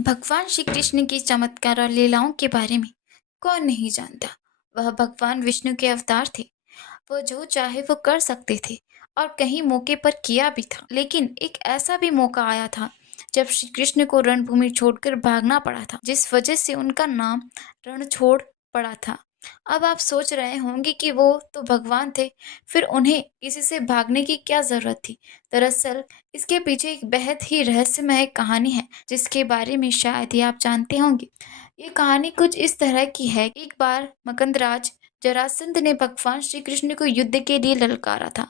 भगवान श्री कृष्ण की चमत्कार और लीलाओं के बारे में कौन नहीं जानता। वह भगवान विष्णु के अवतार थे। वो जो चाहे वो कर सकते थे और कहीं मौके पर किया भी था। लेकिन एक ऐसा भी मौका आया था जब श्री कृष्ण को रणभूमि छोड़कर भागना पड़ा था, जिस वजह से उनका नाम रणछोड़ पड़ा था। अब आप सोच रहे होंगे कि वो तो भगवान थे, फिर उन्हें किसी से भागने की क्या जरूरत थी। दरअसल इसके पीछे एक बेहद ही रहस्यमय कहानी है, जिसके बारे में शायद ही आप जानते होंगे। ये कहानी कुछ इस तरह की है। एक बार मकंदराज जरासंध ने भगवान श्री कृष्ण को युद्ध के लिए ललकारा था।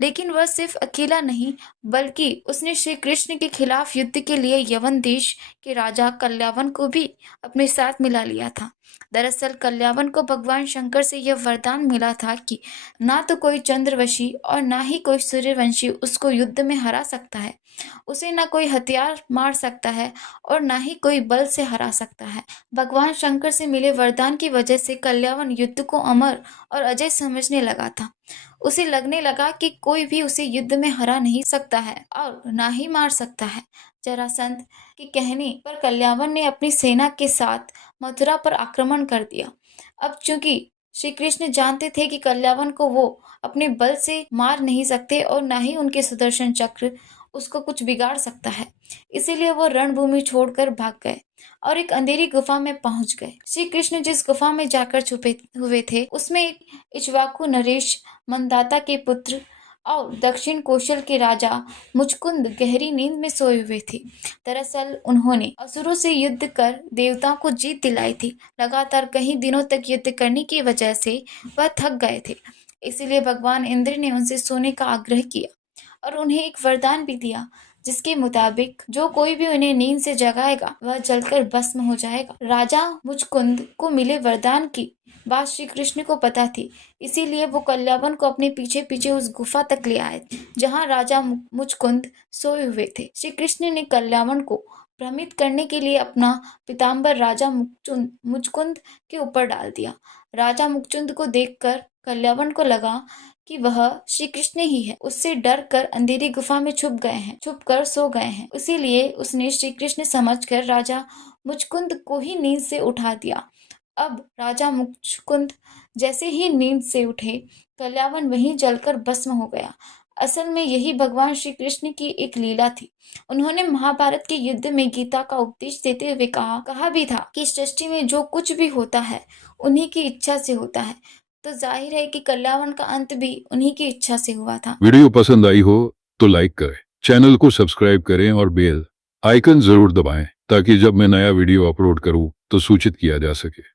लेकिन वह सिर्फ अकेला नहीं, बल्कि उसने श्री कृष्ण के खिलाफ युद्ध के लिए यवन देश के राजा कल्यावन को भी अपने साथ मिला लिया था। दरअसल कल्यावन को भगवान शंकर से यह वरदान मिला था कि ना तो कोई चंद्रवंशी और ना ही कोई सूर्यवंशी उसको युद्ध में हरा सकता है। उसे ना कोई हथियार मार सकता है और ना ही कोई बल से हरा सकता है। भगवान शंकर से मिले वरदान की वजह से कल्यावन युद्ध को अमर और अजय समझने लगा था। उसे लगने लगा कि कोई भी उसे युद्ध में हरा नहीं सकता है और ना ही मार सकता है। जरासंध के कहने पर कल्यावन ने अपनी सेना के साथ मथुरा पर आक्रमण कर दिया। अब चूंकि श्री कृष्ण जानते थे कि कल्यावन को वो अपने बल से मार नहीं सकते और ना ही उनके सुदर्शन चक्र उसको कुछ बिगाड़ सकता है, इसीलिए वो रणभूमि छोड़कर भाग गए और एक अंधेरी गुफा में पहुंच गए। श्री कृष्ण जिस गुफा में जाकर छुपे हुए थे, उसमें एक इक्ष्वाकु नरेश मंदाता के पुत्र और दक्षिण कौशल के राजा मुचकुंद गहरी नींद में सोए हुए थे। दरअसल उन्होंने असुरों से युद्ध कर देवताओं को जीत दिलाई थी। लगातार कई दिनों तक युद्ध करने की वजह से वह थक गए थे। इसीलिए भगवान इंद्र ने उनसे सोने का आग्रह किया और उन्हें एक वरदान भी दिया, जिसके मुताबिक जो कोई भी उन्हें नींद से जगाएगा वह जलकर भस्म हो जाएगा। राजा मुचकुंद को मिले वरदान की बात श्री कृष्ण को पता थी, इसीलिए वो कल्यावन को अपने पीछे पीछे उस गुफा तक ले आए जहाँ राजा मुचकुंद सोए हुए थे। श्री कृष्ण ने कल्यावन को भ्रमित करने के लिए अपना पीताम्बर राजा मुचकुंद के ऊपर डाल दिया। राजा मुचकुंद को देखकर कल्यावन को लगा कि वह श्री कृष्ण ही है। उससे डर कर अंधेरी गुफा में छुप कर सो गए हैं। इसीलिए उसने श्री कृष्ण समझकर राजा मुचकुंद को ही नींद से उठा दिया। अब राजा मुचकुंद जैसे ही नींद से उठे, कल्यावन वहीं जलकर भस्म हो गया। असल में यही भगवान श्री कृष्ण की एक लीला थी। उन्होंने महाभारत के युद्ध में गीता का उपदेश देते हुए कहा भी था कि सृष्टि में जो कुछ भी होता है उन्हीं की इच्छा से होता है। तो जाहिर है कि कल्यावन का अंत भी उन्हीं की इच्छा से हुआ था। वीडियो पसंद आई हो तो लाइक करें, चैनल को सब्सक्राइब करें और बेल आइकन जरूर दबाएं ताकि जब मैं नया वीडियो अपलोड करूं तो सूचित किया जा सके।